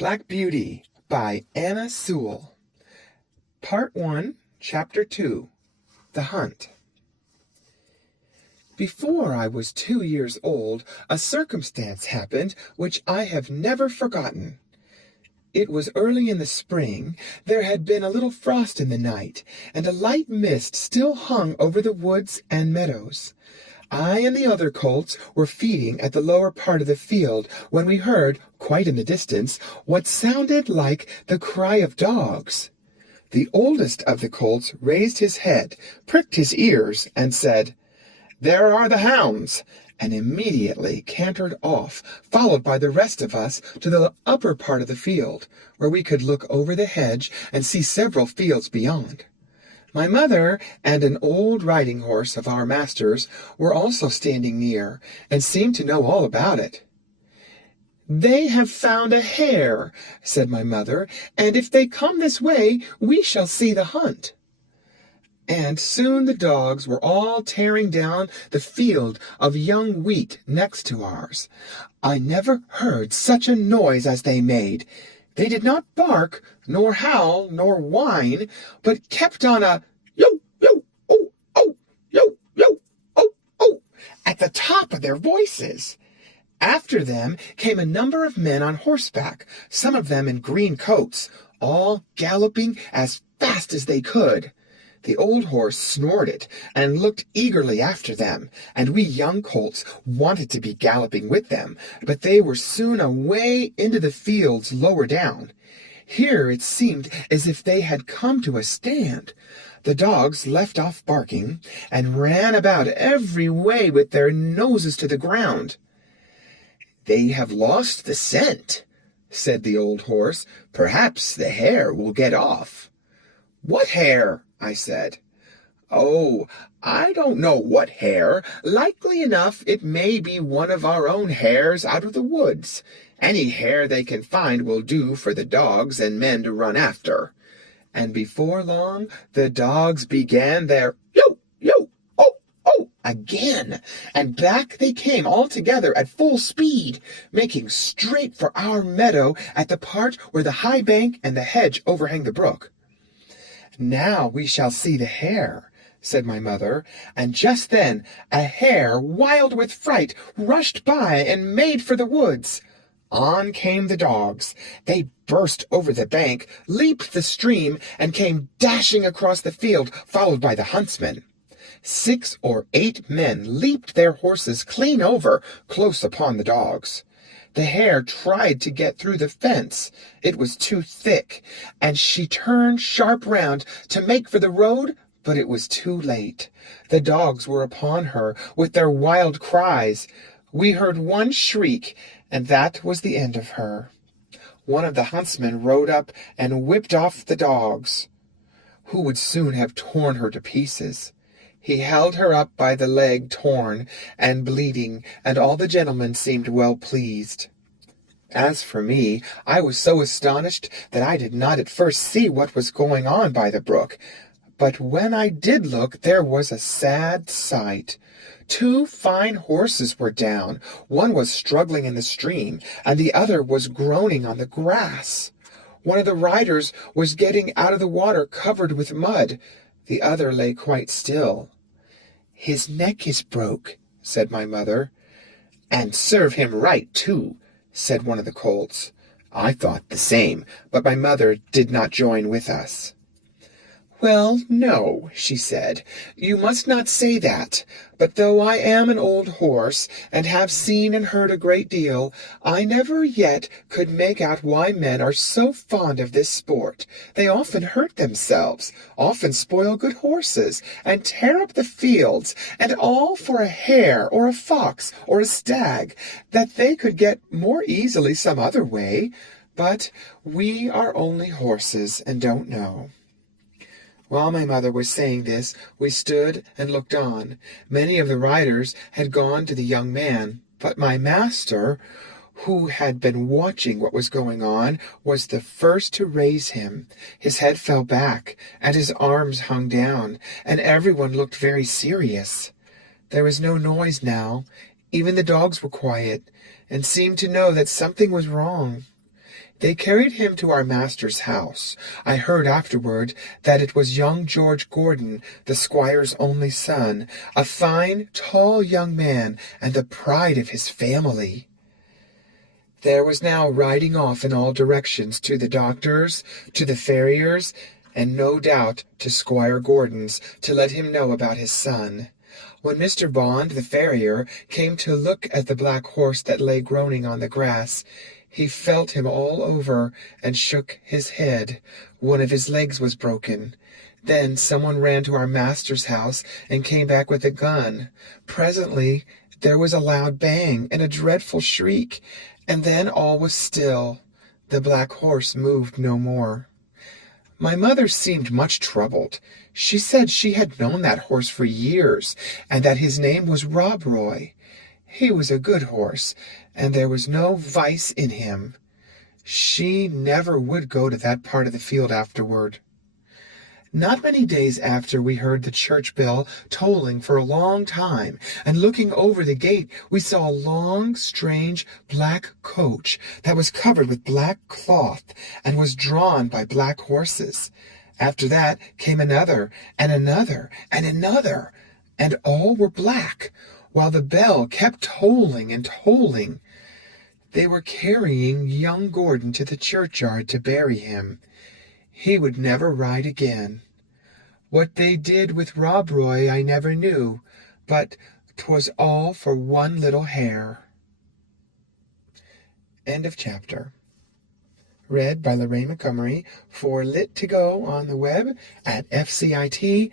Black Beauty by Anna Sewell. Part 1, Chapter 2, The Hunt. Before I was 2 years old, a circumstance happened which I have never forgotten. It was early in the spring. There had been a little frost in the night, and a light mist still hung over the woods and meadows. I and the other colts were feeding at the lower part of the field when we heard, quite in the distance, what sounded like the cry of dogs. The oldest of the colts raised his head, pricked his ears, and said, "There are the hounds," and immediately cantered off, followed by the rest of us, to the upper part of the field, where we could look over the hedge and see several fields beyond. My mother and an old riding horse of our master's were also standing near, and seemed to know all about it. "They have found a hare," said my mother, "and if they come this way, we shall see the hunt." And soon the dogs were all tearing down the field of young wheat next to ours. I never heard such a noise as they made. They did not bark, nor howl, nor whine, but kept on a yo, yo, oh, oh, yo, yo, oh, oh, at the top of their voices. After them came a number of men on horseback, some of them in green coats, all galloping as fast as they could. The old horse snorted and looked eagerly after them, and we young colts wanted to be galloping with them, but they were soon away into the fields lower down. Here it seemed as if they had come to a stand. The dogs left off barking and ran about every way with their noses to the ground. "They have lost the scent," said the old horse. "Perhaps the hare will get off." "What hare?" I said. "Oh, I don't know what hare. Likely enough it may be one of our own hares out of the woods. Any hare they can find will do for the dogs and men to run after." And before long the dogs began their yo, yo, oh, oh again, and back they came all together at full speed, making straight for our meadow at the part where the high bank and the hedge overhang the brook. "Now we shall see the hare," said my mother, and just then a hare, wild with fright, rushed by and made for the woods. On came the dogs. They burst over the bank, leaped the stream, and came dashing across the field, followed by the huntsmen. 6 or 8 men leaped their horses clean over, close upon the dogs. The hare tried to get through the fence. It was too thick, and she turned sharp round to make for the road, but it was too late. The dogs were upon her with their wild cries. We heard one shriek, and that was the end of her. One of the huntsmen rode up and whipped off the dogs, who would soon have torn her to pieces. He held her up by the leg torn and bleeding, and all the gentlemen seemed well pleased. As for me, I was so astonished that I did not at first see what was going on by the brook. But when I did look, there was a sad sight. 2 fine horses were down. One was struggling in the stream, and the other was groaning on the grass. One of the riders was getting out of the water covered with mud. The other lay quite still. "His neck is broke," said my mother. "And serve him right, too," said one of the colts. I thought the same, but my mother did not join with us. "Well, no," she said, "you must not say that. But though I am an old horse, and have seen and heard a great deal, I never yet could make out why men are so fond of this sport. They often hurt themselves, often spoil good horses, and tear up the fields, and all for a hare or a fox or a stag, that they could get more easily some other way. But we are only horses, and don't know." While my mother was saying this, we stood and looked on. Many of the riders had gone to the young man, but my master, who had been watching what was going on, was the first to raise him. His head fell back, and his arms hung down, and everyone looked very serious. There was no noise now. Even the dogs were quiet, and seemed to know that something was wrong. They carried him to our master's house. I heard afterward that it was young George Gordon, the squire's only son, a fine, tall young man, and the pride of his family. There was now riding off in all directions, to the doctor's, to the farrier's, and no doubt to Squire Gordon's, to let him know about his son. When Mr. Bond, the farrier, came to look at the black horse that lay groaning on the grass, he felt him all over and shook his head. One of his legs was broken. Then someone ran to our master's house and came back with a gun. Presently there was a loud bang and a dreadful shriek, and then all was still. The black horse moved no more. My mother seemed much troubled. She said she had known that horse for years, and that his name was Rob Roy. He was a good horse, and there was no vice in him. She never would go to that part of the field afterward. Not many days after, we heard the church bell tolling for a long time, and looking over the gate we saw a long, strange, black coach that was covered with black cloth and was drawn by black horses. After that came another, and another, and another, and all were black, while the bell kept tolling and tolling. They were carrying young Gordon to the churchyard to bury him. He would never ride again. What they did with Rob Roy I never knew, but 'twas all for one little hare. End of chapter. Read by Lorraine Montgomery for Lit2Go on the web at fcit.usf.edu.